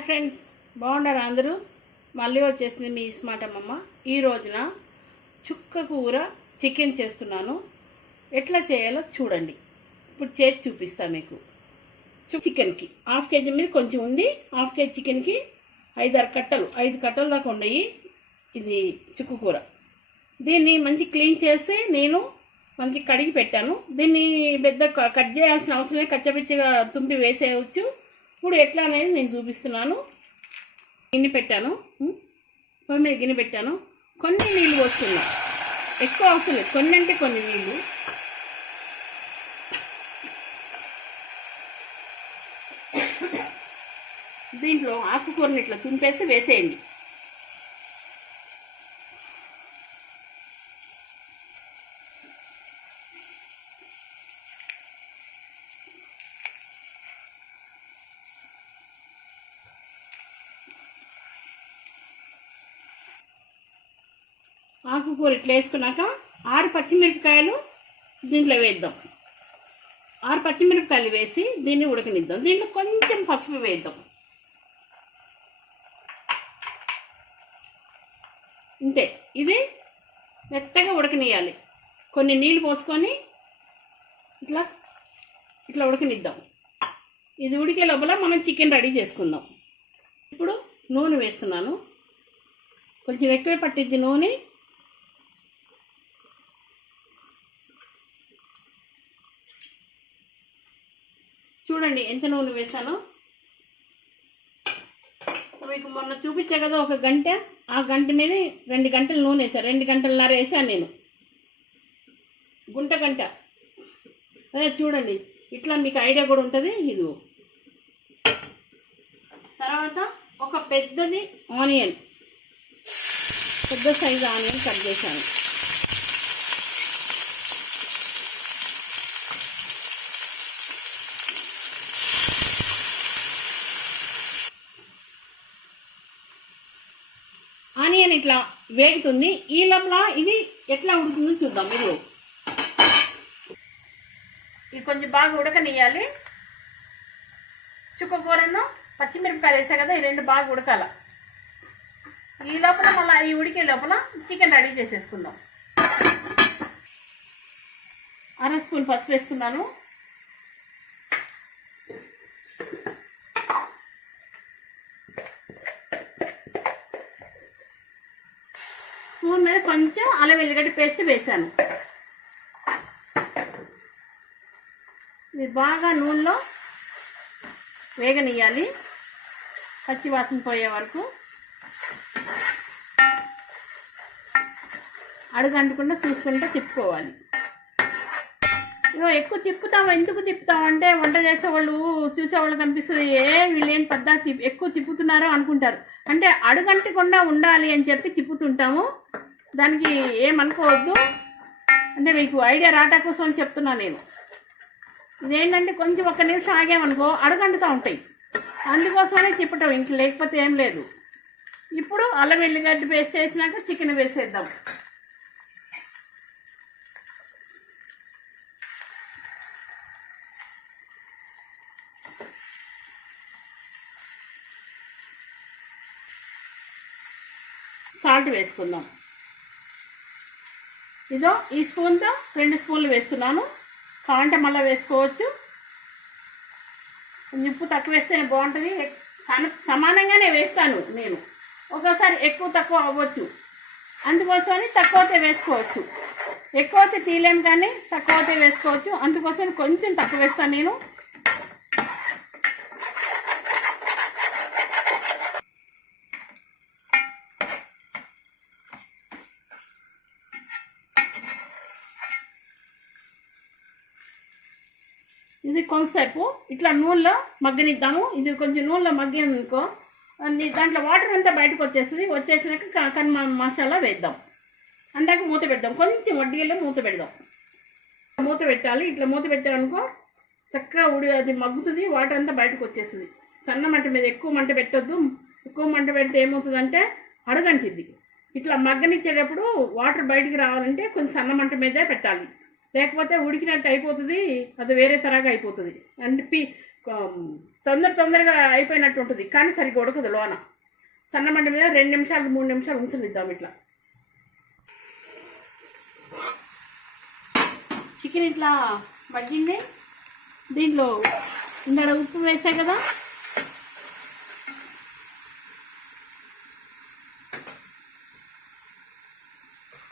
Hi friends, బాగుండారు అందరూ. మళ్ళీ వచ్చేసింది మీ స్మార్ట్ అమ్మమ్మ. ఈ రోజున చుక్కకూర చికెన్ చేస్తున్నాను. ఎట్లా చేయాలో చూడండి. ఇప్పుడు చేసి చూపిస్తాను మీకు. చికెన్కి 1/2 కేజీ మీద కొంచెం ఉంది. 1/2 కేజీ చికెన్కి 5 కట్టలు దాకా ఉన్నాయి. ఇది చుక్కకూర. దీన్ని మంచి క్లీన్ చేసి నేను మంచి కడిగి పెట్టాను. దీన్ని పెద్ద కట్ చేయాల్సిన అవసరమే, కచ్చపిచ్చిగా తుంపి వేసేయవచ్చు. ఇప్పుడు ఎట్లా అనేది నేను చూపిస్తున్నాను. గిన్నె పెట్టాను, పొయ్యి మీద గిన్నె పెట్టాను. కొన్ని నీళ్ళు పోస్తున్నా, ఎక్కువ అవసరం లేదు, కొన్ని అంటే కొన్ని నీళ్ళు. దీంట్లో ఆకుకూరని ఇట్లా తుంపేసి వేసేయండి. ఆకుకూర ఇట్లా వేసుకున్నాక 6 పచ్చిమిరపకాయలు దీంట్లో వేద్దాం. 6 పచ్చిమిరపకాయలు వేసి దీన్ని ఉడకనిద్దాం. దీంట్లో కొంచెం పసుపు వేద్దాం. అంతే, ఇది మెత్తగా ఉడకనియాలి. కొన్ని నీళ్ళు పోసుకొని ఇట్లా ఇట్లా ఉడకనిద్దాం. ఇది ఉడికే లోపల మనం చికెన్ రెడీ చేసుకుందాం. ఇప్పుడు నూనె వేస్తున్నాను. కొంచెం ఎక్కువే పట్టిద్ది నూనె. చూడండి ఎంత నూనె వేసానో. మీకు మొన్న చూపించా కదా, 1 గంట. ఆ గంట మీద 2 గంటలు నూనె వేసాను. 2 గంటలన్నర వేసాను నేను, గంట. అదే చూడండి, ఇట్లా మీకు ఐడియా కూడా ఉంటుంది. ఇది తర్వాత ఒక పెద్దది ఆనియన్, పెద్ద సైజు ఆనియన్ కట్ చేశాను. ఆనియన్ ఇట్లా వేగుతుంది. ఈ లోపల ఇది ఎట్లా ఉడుకుతుందో చూద్దాం. మీరు ఇది కొంచెం బాగా ఉడకనియాలి. చుక్కకూరను పచ్చిమిరపకాయలు వేసా కదా, ఈ 2 బాగా ఉడకాల. ఈ లోపల మళ్ళీ ఈ ఉడికే లోపల చికెన్ రెడీ చేసేసుకుందాం. 1/2 స్పూన్ పసుపు వేస్తున్నాను. స్పూన్ మీద కొంచెం అల్లం వెల్లిగడ్డ పేస్ట్ వేసాను. ఇది బాగా నూనెలో వేగనియాలి, పచ్చి వాసన పోయే వరకు. అడుగంటకుండా చూసుకుంటే తిప్పుకోవాలి. ఎక్కువ తిప్పుతాం. ఎందుకు తిప్పుతామంటే వంట చేసేవాళ్ళు చూసేవాళ్ళు కనిపిస్తుంది, వీళ్ళేం పెద్ద ఎక్కువ తిప్పుతున్నారో అనుకుంటారు. అంటే అడుగంటకుండా ఉండాలి అని చెప్పి తిప్పుతుంటాము. దానికి ఏమనుకోవద్దు. అంటే మీకు ఐడియా రాటా కోసం అని చెప్తున్నా నేను. ఇదేంటంటే కొంచెం 1 నిమిషం ఆగామనుకో అడుగంటుతూ ఉంటాయి. అందుకోసమనే తిప్పటం, ఇంక లేకపోతే ఏం లేదు. ఇప్పుడు అల్లం వెల్లిగడ్డ పేస్ట్ వేసినాక చికెన్ వేసేద్దాం. సాల్ట్ వేసుకుందాం. ఇదో ఈ స్పూన్తో 2 స్పూన్లు వేస్తున్నాను. కావాలంటే మళ్ళీ వేసుకోవచ్చు. ఉప్పు తక్కువ వేస్తే బాగుంటుంది. సమానంగానే వేస్తాను నేను. ఒక్కోసారి ఎక్కువ తక్కువ అవ్వచ్చు, అందుకోసమని తక్కువతే వేసుకోవచ్చు. ఎక్కువతే తీయలేము కానీ తక్కువతే వేసుకోవచ్చు. అందుకోసం కొంచెం తక్కువ వేస్తాను నేను. ఇది కొంతసేపు ఇట్లా నూనెలో మగ్గనిద్దాము. ఇది కొంచెం నూనెలో మగ్గిననుకో దాంట్లో వాటర్ అంతా బయటకు వచ్చేసినాక మసాలా వేద్దాం. అందాక మూత పెడదాం. కొంచెం వడ్డీలో మూత పెడదాం. మూత పెట్టాలి. ఇట్లా మూత పెట్టామనుకో చక్కగా అది మగ్గుతుంది, వాటర్ అంతా బయటకు వచ్చేస్తుంది. సన్న మంట మీద ఎక్కువ మంట పెట్టొద్దు. ఎక్కువ మంట పెడితే ఏమవుతుందంటే అడుగంటిద్ది. ఇట్లా మగ్గనిచ్చేటప్పుడు వాటర్ బయటికి రావాలంటే కొంచెం సన్న మంట మీదే పెట్టాలి. లేకపోతే ఉడికినట్టు అయిపోతుంది, అది వేరే తరగా అయిపోతుంది. అంటే తొందరగా అయిపోయినట్టు ఉంటుంది, కానీ సరిగ్గా ఉడకదు లోన. సన్నమంట మీద 2 నిమిషాలు 3 నిమిషాలు ఉంచనిద్దాం. ఇట్లా చికెన్ ఇట్లా మగ్గింది. దీంట్లో ఇందాక ఉప్పు వేసా కదా,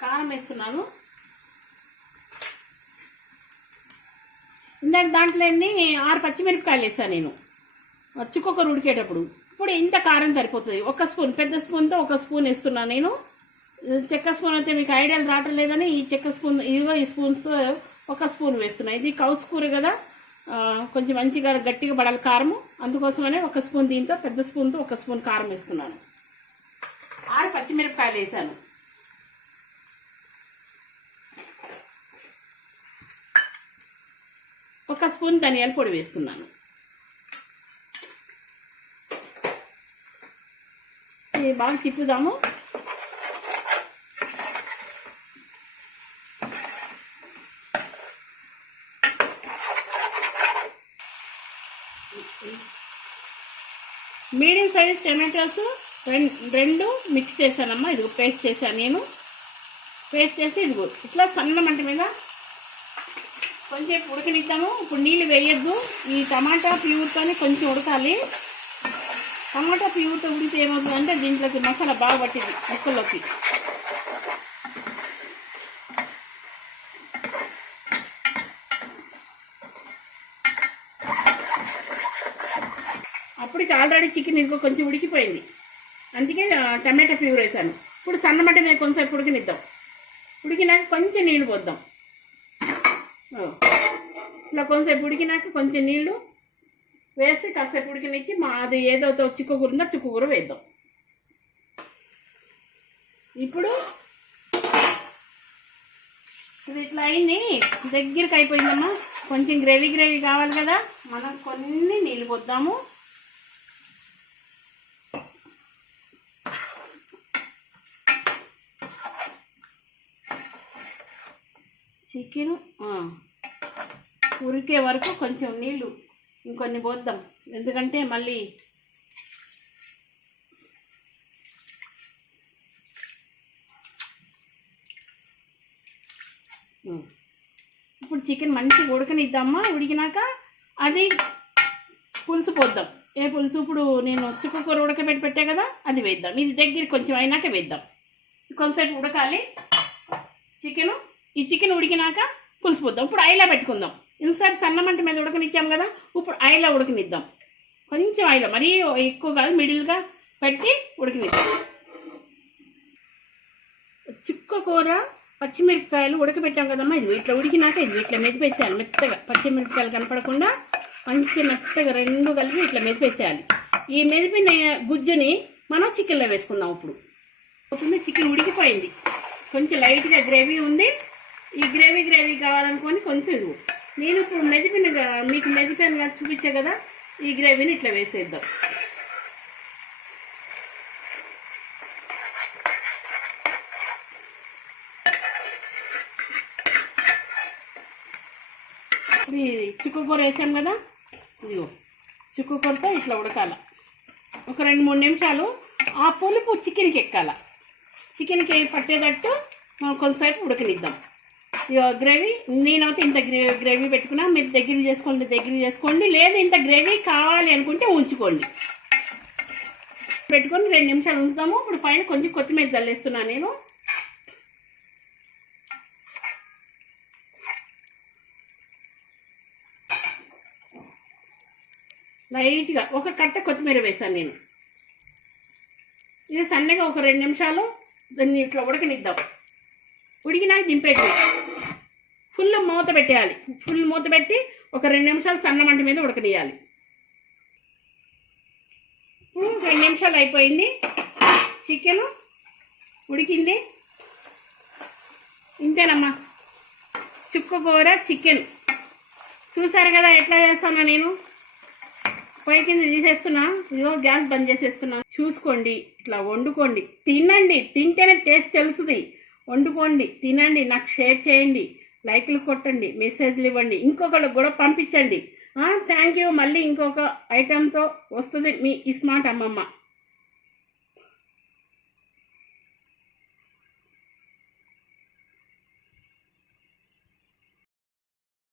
కారం వేస్తున్నాను. ఇందాక దాంట్లో 6 పచ్చిమిరపకాయలు వేసాను నేను చుక్కకూర ఉడికేటప్పుడు. ఇప్పుడు ఇంత కారం సరిపోతుంది. 1 స్పూన్, పెద్ద స్పూన్తో 1 స్పూన్ వేస్తున్నాను నేను. చెక్క స్పూన్ అయితే మీకు ఐడియాలు రావటం లేదని ఈ చెక్క స్పూన్, ఇదిగో ఈ స్పూన్తో 1 స్పూన్ వేస్తున్నాను. ఇది కౌసు కూర కదా, కొంచెం మంచిగా గట్టిగా పడాలి కారము, అందుకోసమనే 1 స్పూన్, దీంతో పెద్ద స్పూన్తో 1 స్పూన్ కారం వేస్తున్నాను. 6 పచ్చిమిరపకాయలు వేసాను. ఒక స్పూన్ ధనియాల పొడి వేస్తున్నాను. ఇది బాగా తిప్పుదాము. మీడియం సైజ్ టమాటోస్ 2 మిక్స్ చేశానమ్మా. ఇదిగో పేస్ట్ చేశాను నేను. పేస్ట్ చేసి ఇదిగో ఇట్లా సన్న మంట మీద కొంచెం ఉడకనిద్దాము. ఇప్పుడు నీళ్ళు వేయద్దు. ఈ టమాటా ప్యూర్తోనే కొంచెం ఉడకాలి. టమాటా ప్యూర్తో ఉడితే ఏమవుతుందంటే దీంట్లోకి మసాలా బాగా పట్టింది ముక్కల్లోకి. అప్పటికి ఆల్రెడీ చికెన్ ఇదిగో కొంచెం ఉడికిపోయింది, అందుకే టమాటా ప్యూర్ వేసాను. ఇప్పుడు సన్నమంట మీద కొంచెంసేపు ఉడికినిద్దాం. ఉడికినాక కొంచెం నీళ్ళు పోద్దాం. ఇట్లా కొంచెంసేపు ఉడికినాక కొంచెం నీళ్ళు వేసి కాసేపు ఉడికినిచ్చి అది ఏదైతే చుక్కకూర ఉందో చుక్కకూర వేద్దాం. ఇప్పుడు ఇది ఇట్లా అయింది, దగ్గరికి అయిపోయిందమ్మా. కొంచెం గ్రేవీ కావాలి కదా, మనం కొన్ని నీళ్ళు పోద్దాము. చికెన్ ఉడికే వరకు కొంచెం నీళ్ళు ఇంకొన్ని పోద్దాం, ఎందుకంటే మళ్ళీ ఇప్పుడు చికెన్ మంచిగా ఉడకనిద్దామా. ఉడికినాక అది పులుసు పోద్దాం. ఏ పులుసు? ఇప్పుడు నేను చుక్కకూర ఉడకబెట్టి పెట్టా కదా, అది వేద్దాం. ఇది దగ్గర కొంచెం అయినాక వేద్దాం. కొంతసేపు ఉడకాలి చికెను. ఈ చికెన్ ఉడికినాక పులుసు పోద్దాం. ఇప్పుడు ఆయిలా పెట్టుకుందాం. ఇంతసేపు సన్నమంట మీద ఉడకనిచ్చాం కదా, ఇప్పుడు ఆయిలా ఉడకనిద్దాం. కొంచెం ఆయిలా, మరీ ఎక్కువ కాదు, మిడిల్గా పెట్టి ఉడకనిద్దాం. చుక్కకూర పచ్చిమిరపకాయలు ఉడకబెట్టాం కదమ్మా. ఇది ఇట్లా ఉడికినాక ఇది ఇట్లా మెదిపేసేయాలి మెత్తగా. పచ్చిమిరపకాయలు కనపడకుండా మంచి మెత్తగా 2 కలిపి ఇట్లా మెదిపేసేయాలి. ఈ మెదిపిన గుజ్జుని మనం చికెన్లో వేసుకుందాం. ఇప్పుడు చికెన్ ఉడికిపోయింది, కొంచెం లైట్గా గ్రేవీ ఉంది. ఈ గ్రేవీ కావాలనుకొని కొంచెం ఇది నేను ఇప్పుడు మీకు మెదిపిన చూపించా కదా, ఈ గ్రేవీని ఇట్లా వేసేద్దాం. ఇప్పుడు చుక్కకూర వేసాం కదా, ఇదిగో చుక్కకూరతో ఇట్లా ఉడకాల. ఒక 2-3 నిమిషాలు ఆ పులుపు చికెన్కి ఎక్కాల. చికెన్కి పట్టేటట్టు కొంతసేపు ఉడకనిద్దాం. గ్రేవీ నేనైతే ఇంత గ్రేవీ పెట్టుకున్నా, మీరు దగ్గర చేసుకోండి, లేదు ఇంత గ్రేవీ కావాలి అనుకుంటే ఉంచుకోండి. పెట్టుకొని 2 నిమిషాలు ఉంచుదాము. ఇప్పుడు పైన కొంచెం కొత్తిమీర జల్లేస్తున్నాను నేను. లైట్గా ఒక కట్ట కొత్తిమీర వేసాను నేను. ఇది సన్నగా ఒక 2 నిమిషాలు దాన్ని ఇట్లా ఉడకనిద్దాం. ఉడికినాక దింపేసి ఫుల్ మూత పెట్టేయాలి. ఫుల్ మూత పెట్టి ఒక 2 నిమిషాలు సన్నమంట మీద ఉడకనియాలి. 2 నిమిషాలు అయిపోయింది, చికెన్ ఉడికింది. ఇంతేనమ్మా చుక్కకూర చికెన్. చూసారు కదా ఎట్లా చేస్తానో నేను. పొయ్యి కింద తీసేస్తున్నా, ఇదిగో గ్యాస్ బంద్ చేసేస్తున్నా. చూసుకోండి, ఇట్లా వండుకోండి, తినండి. తింటేనే టేస్ట్ తెలుస్తుంది. వండుకోండి, తినండి, నాకు షేర్ చేయండి, లైక్లు కొట్టండి, మెసేజ్లు ఇవ్వండి, ఇంకొకళ్ళకి కూడా పంపించండి. Thank you. మళ్ళీ ఇంకొక ఐటెంతో వస్తుంది మీ స్మార్ట్ అమ్మమ్మ.